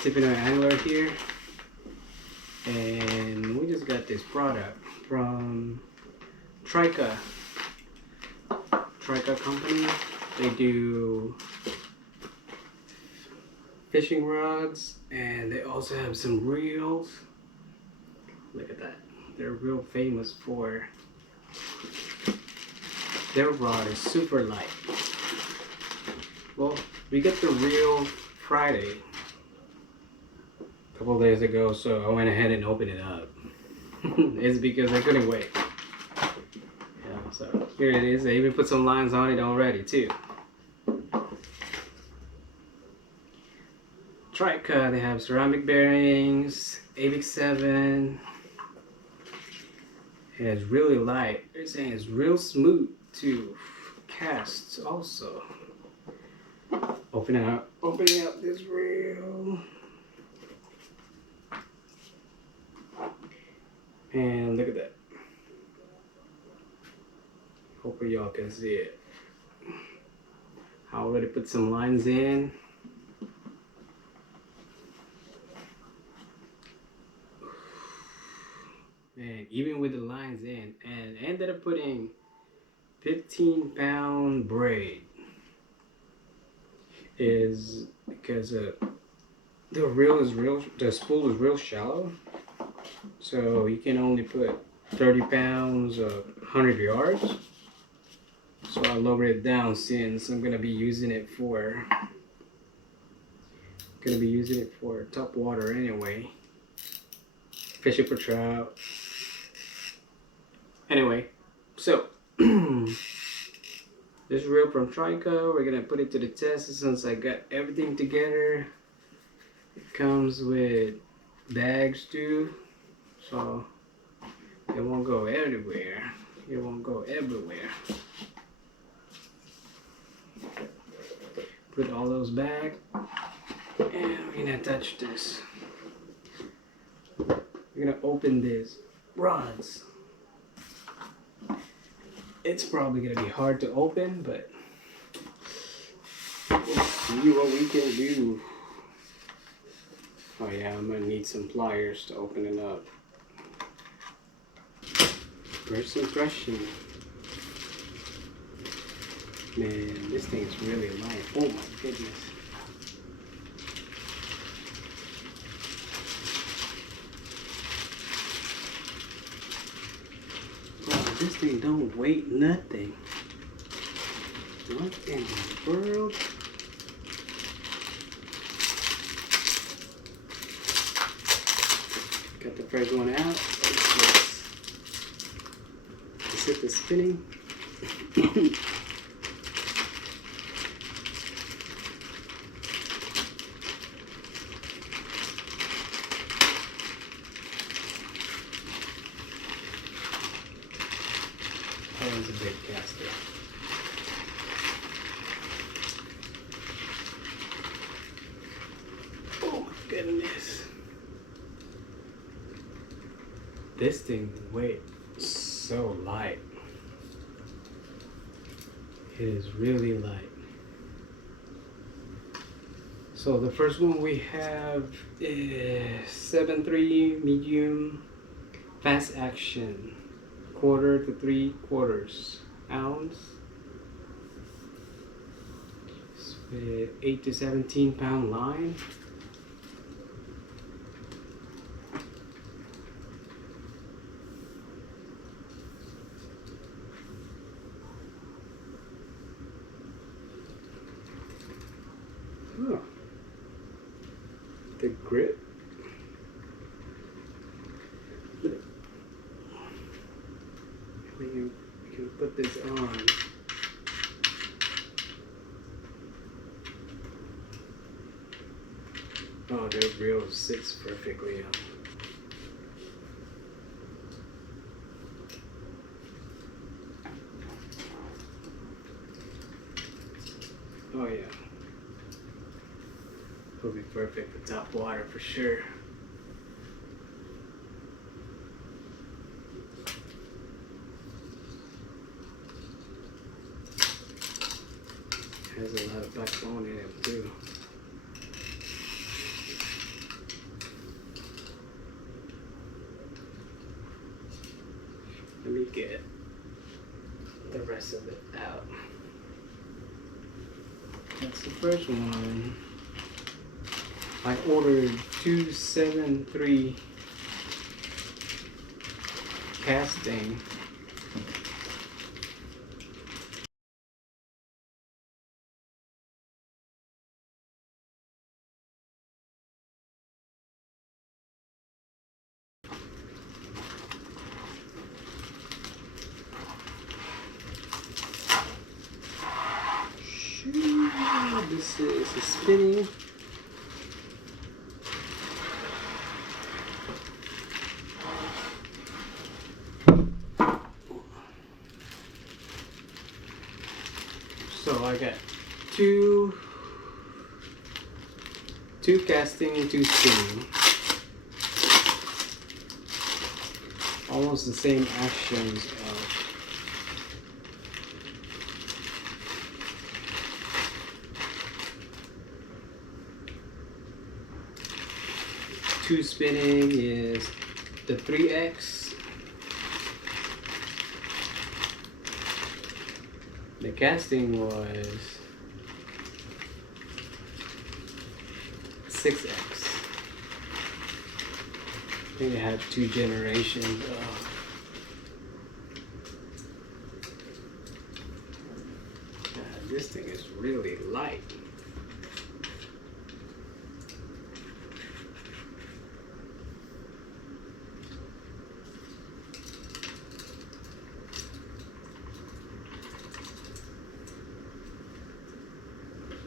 LeftyPinoyAngler here, and we just got this product from Trika company. They do fishing rods and they also have some reels. Look at that. They're real famous for their rod is super light. Well, we got the reel Friday a couple of days ago, so I went ahead and opened it up. It's because I couldn't wait. Yeah, so here it is. I even put some lines on it already too. Trika, they have ceramic bearings, AVIC 7. And it's really light. They're saying it's real smooth to cast also. Opening up this reel. And look at that. Hopefully y'all can see it. I already put some lines in. Man, even with the lines in, and ended up putting 15-pound braid is because the spool is real shallow, so you can only put 30 pounds of 100 yards. So I lowered it down since I'm gonna be using it for top water anyway, fishing for trout. Anyway, so this reel from Trika, we're gonna put it to the test since I got everything together. It comes with bags too, so it won't go everywhere. It won't go everywhere. Put all those back, and we're gonna attach this. We're gonna open these rods. It's probably gonna be hard to open, but we'll see what we can do. Oh yeah, I'm gonna need some pliers to open it up. First impression. Man, this thing is really light. Oh my goodness. This thing don't weigh nothing. What in the world? Got the first one out. Let's hit the spinning. That was a Baitcaster. Oh my goodness. This thing weighs so light. It is really light. So the first one we have is 7.3 medium fast action. 1/4 to 3/4 ounce with 8 to 17 pound line. Oh, the grip. We can put this on. Oh, the reel sits perfectly on. Oh yeah. It'll be perfect for top water for sure. Has a lot of backbone in it too. get the rest of it out. That's the first one. I ordered 273 casting. This is the spinning. So I got two casting and two spinning. Almost the same actions of two spinning is the 3x. The casting was 6x. I think they had 2 generations. God, this thing is really light.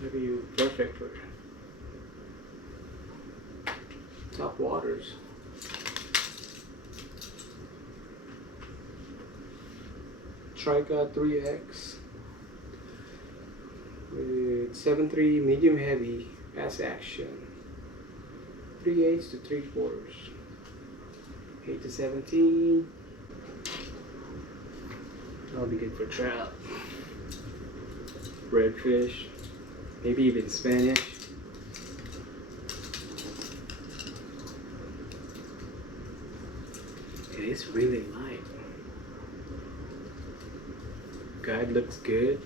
Maybe perfect for top waters. Trika 3X with 7.3 medium heavy fast action, 3/8 to 3/4, 8 to 17. That'll be good for trout, redfish, maybe even Spanish. It is really light. Guide looks good.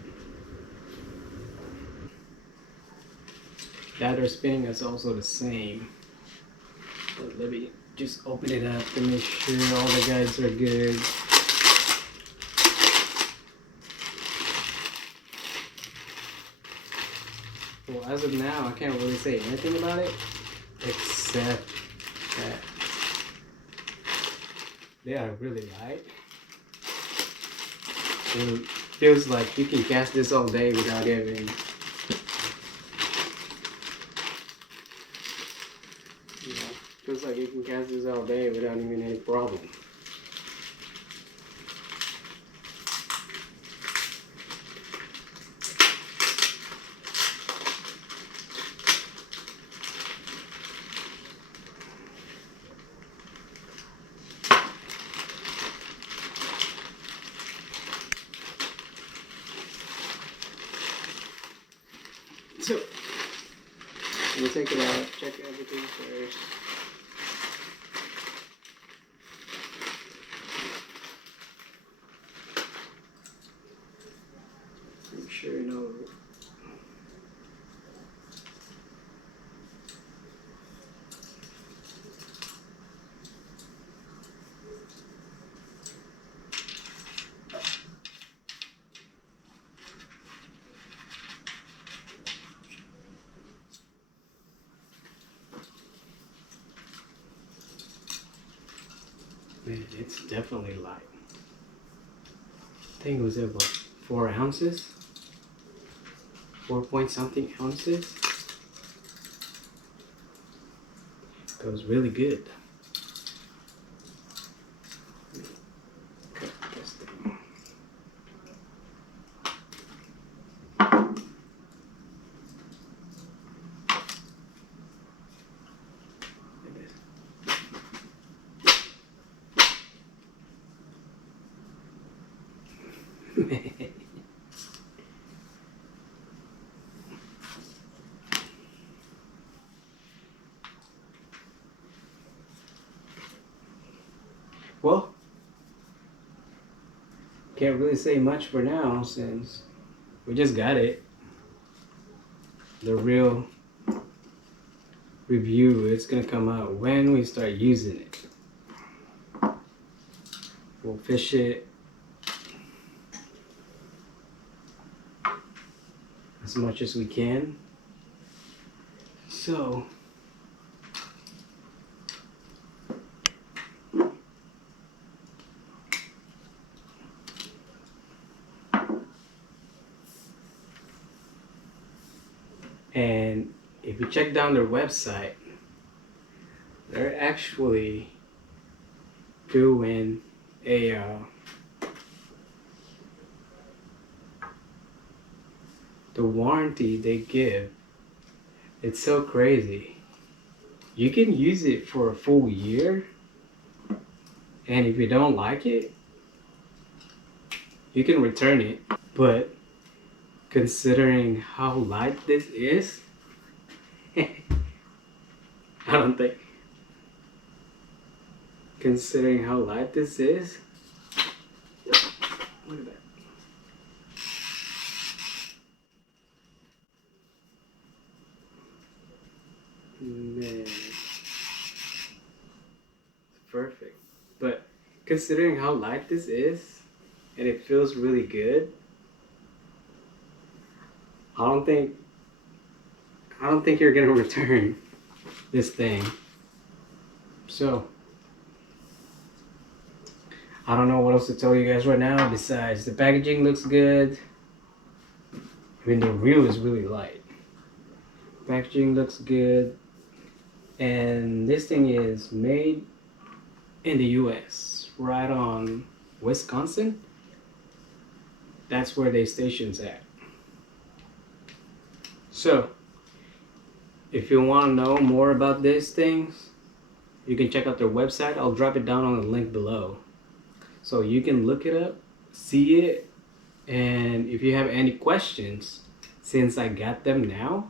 That or spinning is also the same. But let me just open it up to make sure all the guides are good. Well, as of now, I can't really say anything about it, except that they are really light. It feels like you can cast this all day without even, feels like you can cast this all day without even any problem. So, we'll take it out, check everything first. Make sure you know. Man, it's definitely light. I think it was about 4 ounces. 4 point something ounces. Goes really good. Cut this thing. Well, can't really say much for now since we just got it. The real review is gonna come out when we start using it. We'll fish it as much as we can. So and if you check down their website, they're actually doing a the warranty they give. It's so crazy. You can use it for a full year, and if you don't like it, you can return it. But considering how light this is, I don't think. Considering how light this is, look at that. Man, it's perfect. But considering how light this is, and it feels really good, I don't think you're gonna return this thing. So I don't know what else to tell you guys right now besides the packaging looks good. I mean, the reel is really light. Packaging looks good. And this thing is made in the US, right on Wisconsin. That's where they station's at. So if you want to know more about these things, you can check out their website. I'll drop it down on the link below, so you can look it up, see it, and if you have any questions, since I got them now,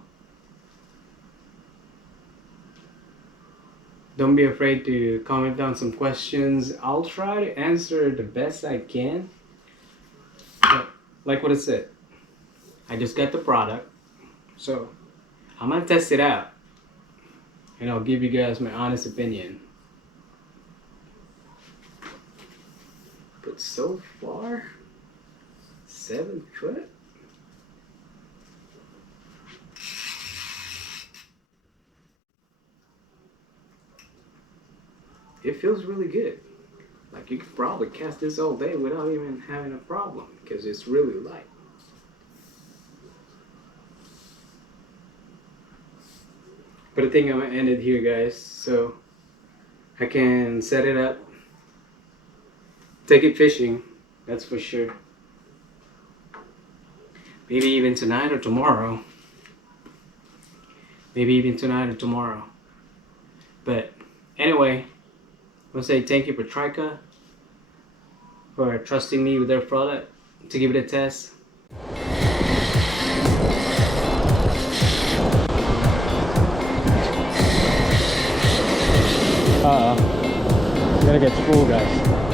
don't be afraid to comment down some questions. I'll try to answer the best I can. But like what I said, I just got the product, so I'm gonna test it out and I'll give you guys my honest opinion. But so far, 7 foot. It feels really good. Like you could probably cast this all day without even having a problem because it's really light. But I think I'm gonna end it here, guys, so I can set it up, take it fishing, that's for sure. Maybe even tonight or tomorrow. Maybe even tonight or tomorrow. But anyway, I want to say thank you for Trika for trusting me with their product to give it a test. Uh-oh. Gotta get full, guys.